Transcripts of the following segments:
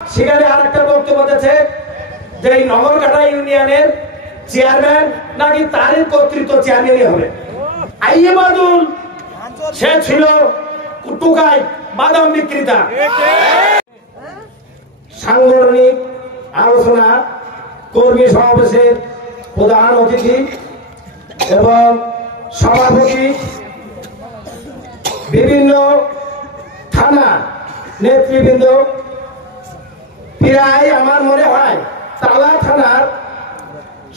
সেখানে আরেকটা বক্তব্য আছে যে এই নগরকাটা ইউনিয়নের চেয়ারম্যান নাকি তারই কর্তৃত্ব চেয়ারম্যানই হবে। আইয়ুবাদুল সে ছিল টুকাই বাদাম বিক্রেতা। সাংগঠনিক আলোচনা কর্মী সমাবেশের প্রধান অতিথি এবং সভাপতি, বিভিন্ন থানা নেতৃবৃন্দ, প্রায় আমার মনে হয় তালা থানার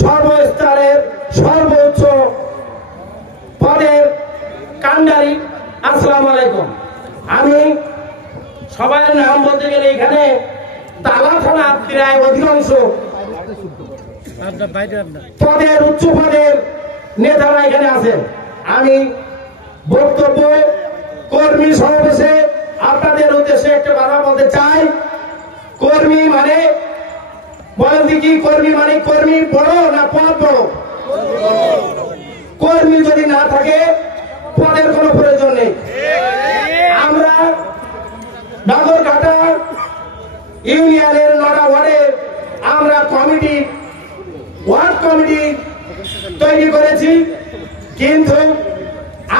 সর্বস্তরের সর্বোচ্চ পদের কান্ডারি, আসসালামু আলাইকুম। আমি সবার নাম বলতে গেলে এখানে তালা থানার প্রায় অধিকাংশ পদের উচ্চ পদের নেতারা এখানে আছেন। আমি বক্তব্য কর্মী সমাবেশে আপনাদের উদ্দেশ্যে একটা কথা বলতে চাই। কর্মী মানে বলেন কি, কর্মী মানে কর্মী বড় না পদ বড়? কর্মী যদি না থাকে পদের কোনো প্রয়োজন নেই। আমরা নগরকাটা ইউনিয়নের নড়া ওয়ার্ডের আমরা কমিটি, ওয়ার্ড কমিটি তৈরি করেছি, কিন্তু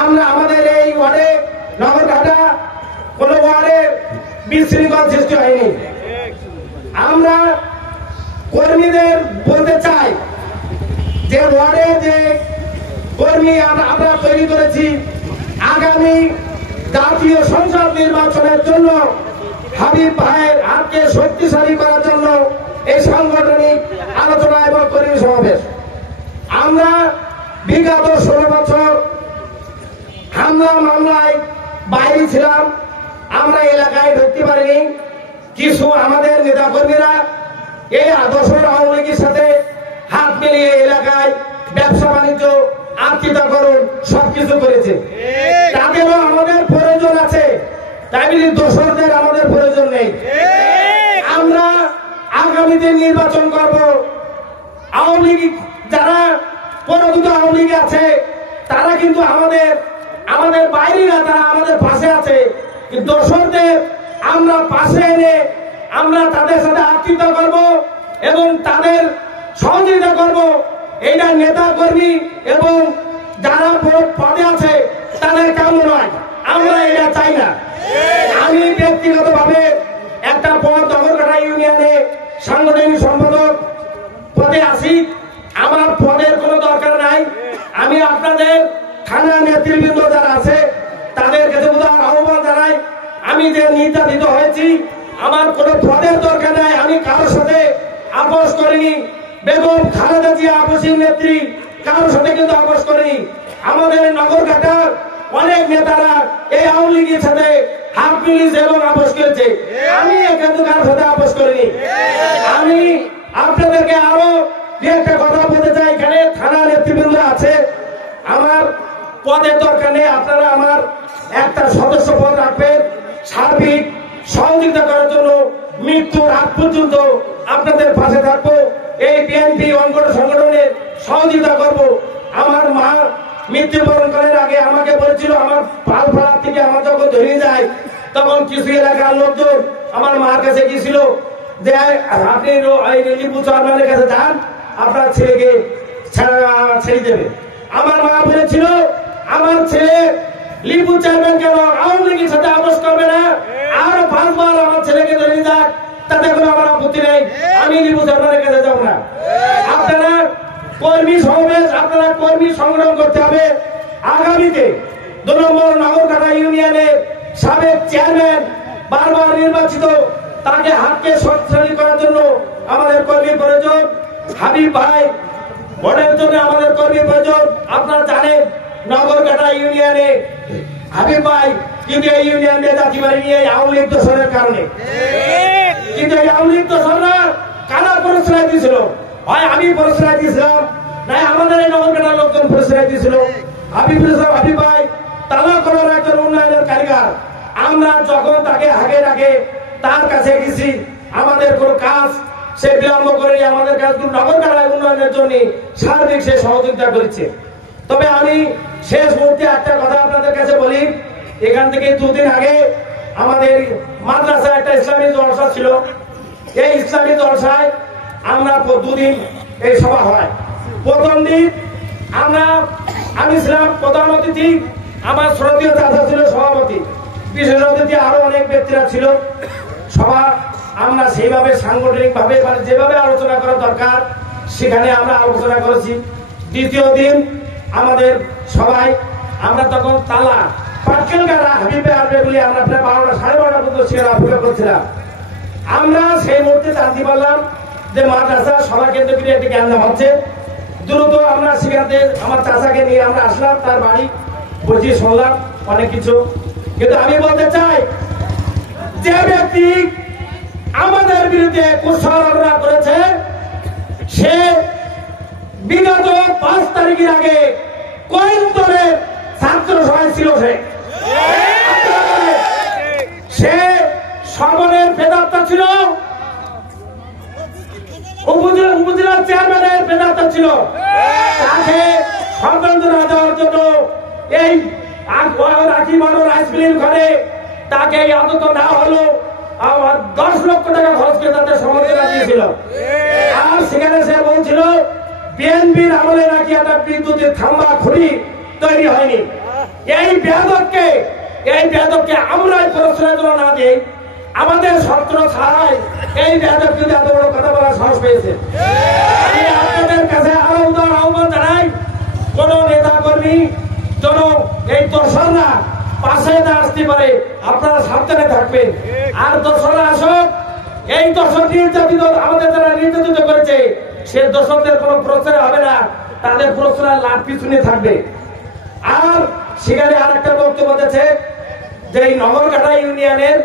আমরা আমাদের এই ওয়ার্ডে নগরকাটা কোন ওয়ার্ডে বিশৃঙ্খল সৃষ্টি হয়নি। আমরা কর্মীদের বলতে চাই যে ওয়ার্ডে যে কর্মী আমরা তৈরি করেছি, আগামী জাতীয় সংসদ নির্বাচনের জন্য হাবিব ভাইয়ের হাতকে শক্তিশালী করার জন্য এই সাংগঠনিক আলোচনা এবং কর্মী সমাবেশ। আমরা বিগত 16 বছর হামলা মামলায় বাইরে ছিলাম, আমরা এলাকায় ঢুকতে পারিনি। কিছু আমাদের নেতা কর্মীরা এই দোসর আওয়ামী লীগের সাথে হাত মিলিয়ে এলাকায় ব্যবসা বাণিজ্য, আত্মীয়তাকরণ সবকিছু করেছে। তাদেরও আমাদের প্রয়োজন আছে, তাই বলে দোসরদের আমাদের প্রয়োজন নেই। আমরা আগামীতে নির্বাচন করব। আওয়ামী লীগ যারা পরাজিত আওয়ামী লীগ আছে তারা কিন্তু আমাদের বাইরে না, তারা আমাদের পাশে আছে। কিন্তু দোসরদের আমরা পাশে এনে আমরা তাদের সাথে আত্মীয়তা করব এবং তাদের সহযোগিতা করব। এইটা নেতা কর্মী এবং যারা পদে আছে তাদের কাম্য নয়, আমরা এটা চাই না। আমি ব্যক্তিগতভাবে একটা পদ নগরকাটা ইউনিয়নে সাংগঠনিক সম্পাদক পদে আছি, আমার পদের কোনো দরকার নাই। আমি আপনাদের থানা নেতৃবৃন্দ যারা আছে তাদের কাছে আহ্বান জানাই, আমি যে নির্যাতিত হয়েছি আমার কোনো পদের দরকার নাই। আমি কারোর সাথে আপোষ করিনি। বেগম খালেদা জিয়া আপোষের নেত্রী, কারোর সাথে কিন্তু আপোষ করিনি। আমাদের নগরকাটার অনেক নেতারা এই আওয়ামী লীগের সাথে হাত মিলিয়েছে এবং আপোষ করেছে। আমি কিন্তু কারোর সাথে আপোষ করিনি। আমি আপনাদেরকে আরো একটা কথা বলতে চাই, এখানে থানা নেতৃবৃন্দ আছে, আমার পদের দরকার নেই। আপনারা আমার একটা সদস্য পদ রাখবেন, সার্বিক সহযোগিতা করার জন্য মৃত্যুর আগ পর্যন্ত আপনাদের পাশে থাকবো। এই বিএনপি সংগঠনের সহযোগিতা করব। আমার মা মৃত্যুবরণ করার আগে আমাকে বলেছিল, আমার পালপাড়া থেকে আমার যখন ধরে যায় তখন কিছু এলাকার লোকজন আমার মার কাছে গিয়েছিল যে আপনি লিপু চেয়ারম্যানের কাছে যান, আপনার ছেলেকে ছেড়ে দেবে। আমার মা বলেছিল আমার ছেলে লিপু চেয়ারম্যান কেন আওয়ামী লীগের সাথে আপোষ করবে না, আর 5 বার আমার ছেলেকে ধরে যাক, তাতে কোনো আমার আপত্তি নেই, আমি লিপু চেয়ারম্যানের কাছে যাব না। আপনারা কর্মী সমাবেশ, আপনারা কর্মী সংগ্রাম করতে হবে। আগামীতে 2 নম্বর নগরকাটা ইউনিয়নের সাবেক চেয়ারম্যান বারবার নির্বাচিত, তাকে হাতকে শক্তিশালী করার জন্য আমাদের কর্মীর প্রয়োজন। হাবিব ভাই ভোটের জন্য আমাদের কর্মীর প্রয়োজন। আপনারা জানেন নগরকাটা ইউনিয়নে হাবিব ভাই কিন্তু এই ইউনিয়নে জাতিবাড়ি নিয়ে আওয়ামী লীগ দোষরের কারণে, কিন্তু এই আওয়ামী লীগ দোষররা কারা প্রশ্রয় দিয়েছিল? হয় আমি প্রশ্রয় দিয়েছিলাম, নাই আমাদের এই নগরকাটার লোকজন প্রশ্রয় দিয়েছিল। হাবিব ভাই তালা করার একজন উন্নয়নের কারিগর। আমরা যখন তাকে আগে তার কাছে গেছি, আমাদের কোন কাজ সে বিলম্ব করে আমাদের কাজগুলো নগরকাটা উন্নয়নের জন্য সার্বিক সে সহযোগিতা করেছে। তবে আমি শেষ মুহূর্তে একটা কথা আপনাদের কাছে বলি, এখান থেকে 2 দিন আগে আমাদের মাদ্রাসা একটা ইসলামী জলসা ছিল, এই ইসলামী জলসায় আমরা দুদিন এই সভা হয়। প্রথম দিন আমি ছিলাম প্রধান অতিথি, আমার শ্রদ্ধেয় চাচা ছিল সভাপতি, বিশেষ অতিথি আরো অনেক ব্যক্তিরা ছিল। সভা আমরা সেইভাবে সাংগঠনিক ভাবে মানে যেভাবে আলোচনা করা দরকার সেখানে আমরা আলোচনা করেছি। দ্বিতীয় দিন আমাদের সবাই আমরা তখন তালা পাটকেলগাড়া হাবিবে আসবে বলে আমরা প্রায় 12টা 12:30 পর্যন্ত সেখানে অপেক্ষা করছিলাম। আমরা সেই মুহূর্তে জানতে পারলাম যে মাদ্রাসা সভা কেন্দ্র করে একটি গ্যাঞ্জাম হচ্ছে। দ্রুত আমরা সেখানে আমার চাচাকে নিয়ে আমরা আসলাম, তার বাড়ি বসে শুনলাম অনেক কিছু। কিন্তু আমি বলতে চাই, যে ব্যক্তি আমাদের বিরুদ্ধে কুৎসা করেছে সে বিগত 5 তারিখের আগে কোয়েম্বুরের ছাত্র সভায় ছিল। সে সবনের প্রেতাত্মা ছিল, উপজেলা চেয়ারম্যানের প্রেতাত্মা ছিল। তাকে সম্বর্ধনা দেওয়ার জন্য এই রাখি বড় রাইস মিলের ঘরে তাকে আদত না হলো 10 লক্ষ টাকা খরচ করে তাদের সম্বর্ধনা দিয়েছিল। আর সেখানে সে বলছিল বিএনপির আমলে নাকি একটা বিদ্যুতের থাম্বা খুঁড়ি তৈরি হয়নি। এই বেয়াদবকে আমরাই প্রশ্রয় জন্য না দিই, আমাদের শর্ত ছাড়াই এই বেয়াদব যদি এত বড় কথা বলার সাহস পেয়েছে। আমি আপনাদের কাছে আরো আহ্বান জানাই, কোন নেতা কর্মী যেন এই দর্শকরা পাশে না আসতে পারে, আপনারা সাবধানে থাকবেন। আর দর্শকরা আসুক, এই দর্শক নির্যাতিত আমাদের যারা নির্যাতিত করেছে সে দর্শকদের কোনো প্রশ্রয় হবে না, তাদের প্রশ্রয় লাভ পিছনে থাকবে। আর সেখানে আরেকটা বক্তব্য দিয়েছে যে এই নগরকাটা ইউনিয়নের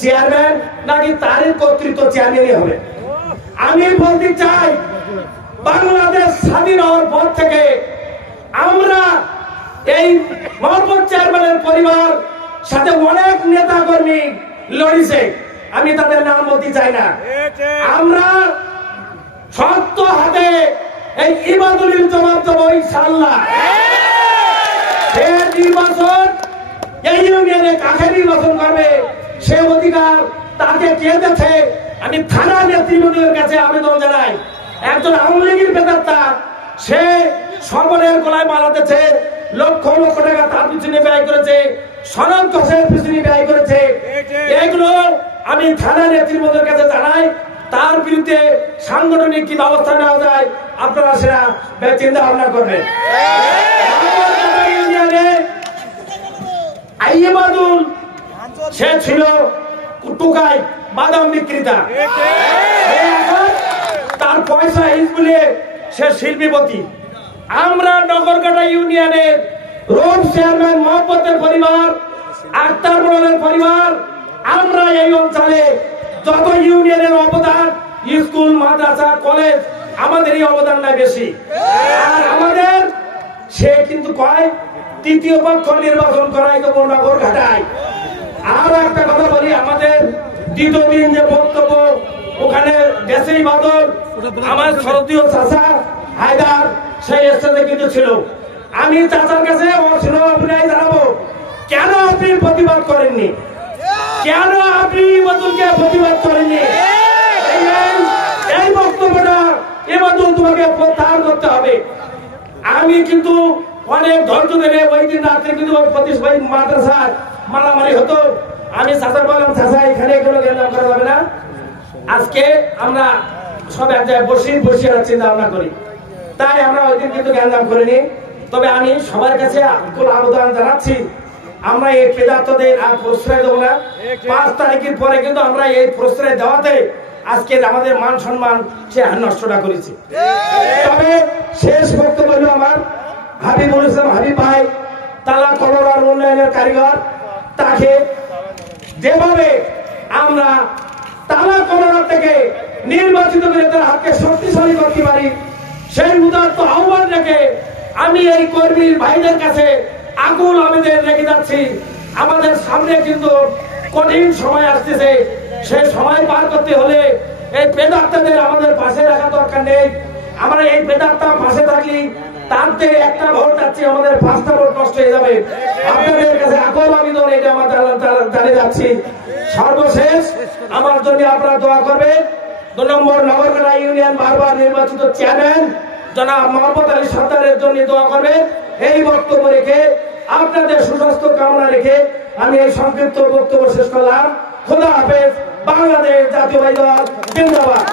চেয়ারম্যান নাকি তারই কর্তৃত্ব চেয়ারম্যানই হবে। আমি বলতে চাই, বাংলাদেশ স্বাধীন হওয়ার পর থেকে আমরা এই মহম্মদ চেয়ারম্যানের পরিবার সাথে অনেক নেতা কর্মী লড়িছে, আমি তাদের নাম বলতে চাই না। আমরা শক্ত হাতে এই ইবাদুলের জবাব দেবো ইনশাআল্লাহ। সে নির্বাচন এই ইউনিয়নে কাকে নির্বাচন করবে সে অধিকার তাকে কে দিয়েছে। আমি থানা নেতৃবৃন্দের কাছে আবেদন জানাই, একজন আওয়ামী লীগের প্রেতাত্মা সে সর্বনের গলায় মালা দিয়েছে, লক্ষ লক্ষ টাকা তার পিছনে ব্যয় করেছে, সনদ ঘোষের পিছনে ব্যয় করেছে। এগুলো আমি থানা নেতৃবৃন্দের কাছে জানাই, তার বিরুদ্ধে সাংগঠনিক কি ব্যবস্থা নেওয়া যায় আপনারা সেটা চিন্তা ভাবনা করবেন। আইয়ুবাদুল সে ছিল টুকাই বাদাম বিক্রেতা, তার পয়সা হিজবুলে সে শিল্পীপতি। আমরা নগরকাটা ইউনিয়নের রোড চেয়ারম্যান মোহাম্মদের পরিবার, আক্তার মোড়লের পরিবার, আমরা এই অঞ্চলে যত ইউনিয়নের অবদান, স্কুল মাদ্রাসা কলেজ আমাদেরই অবদানটা বেশি। আর আমাদের সে কিন্তু কয় তৃতীয় পক্ষ নির্বাচন করাই দেবো নগরঘাটায়। আর একটা কথা বলি, আমাদের দ্বিতীয় দিন যে বক্তব্য ওখানে দেশেই বাদল আমার শরদীয় চাচা হায়দার সেই স্টেজে কিন্তু ছিল। আমি চাচার কাছে অভিনয় জানাবো, কেন আপনি প্রতিবাদ করেননি, কেন আপনি ইবাদুলকে প্রতিবাদ করেননি? এই বক্তব্যটা ইবাদুল তোমাকে প্রত্যাহার করতে হবে। আমি কিন্তু অনেক ধৈর্য ধরে ওই দিন রাত্রে কিন্তু মাদ্রাসায় মারামারি হতো। আমি চাচা বললাম, চাচা এখানে কোনো গেলাম করা যাবে না, আজকে আমরা সব এক জায়গায় বসে চিন্তা ভাবনা করি। তাই আমরা ওই দিন কিন্তু জ্ঞান করিনি। তবে আমি সবার কাছে আবেদন জানাচ্ছি, আমরা এই প্রেতাত্মদের আর প্রশ্রয় দেবো না। 5 তারিখের পরে কিন্তু আমরা এই প্রশ্রয় দেওয়াতে আজকে আমাদের মান সম্মান সে নষ্টটা করেছে। তবে শেষ বক্তব্য হলো আমার হাবিবুল ইসলাম হাবিব ভাই, তালা কলোরার উন্নয়নের কারিগর, তাকে যেভাবে আমরা তালা কলোরা থেকে নির্বাচিত করে তার হাতকে শক্তিশালী করতে পারি সেই উদাত্ত আহ্বান রেখে আমি এই কর্মীর ভাইদের কাছে আকুল আবেদন রেখে যাচ্ছি। আমাদের সামনে কিন্তু কঠিন সময় আসতেছে, সেই সময় পার করতে হলে এই প্রেতাত্মাদের আমাদের পাশে রাখা দরকার নেই। আমরা এই প্রেতাত্মা পাশে থাকি, তার থেকে একটা ভোট যাচ্ছে আমাদের 5টা ভোট নষ্ট হয়ে যাবে। আপনাদের কাছে আকুল আবেদন এটা আমার জানিয়ে যাচ্ছি। সর্বশেষ আমার জন্য আপনারা দোয়া করবেন। 2 নম্বর নগরকাটা ইউনিয়ন বারবার নির্বাচিত চেয়ারম্যান জনাব মোহাম্মদ আলী সরদারের জন্য দোয়া করবেন। এই বক্তব্য রেখে আপনাদের সুস্বাস্থ্য কামনা রেখে আমি এই সংক্ষিপ্ত বক্তব্য শেষ করলাম। খোদা হাফেজ। বাংলাদেশ জাতীয়তাবাদী দল জিন্দাবাদ।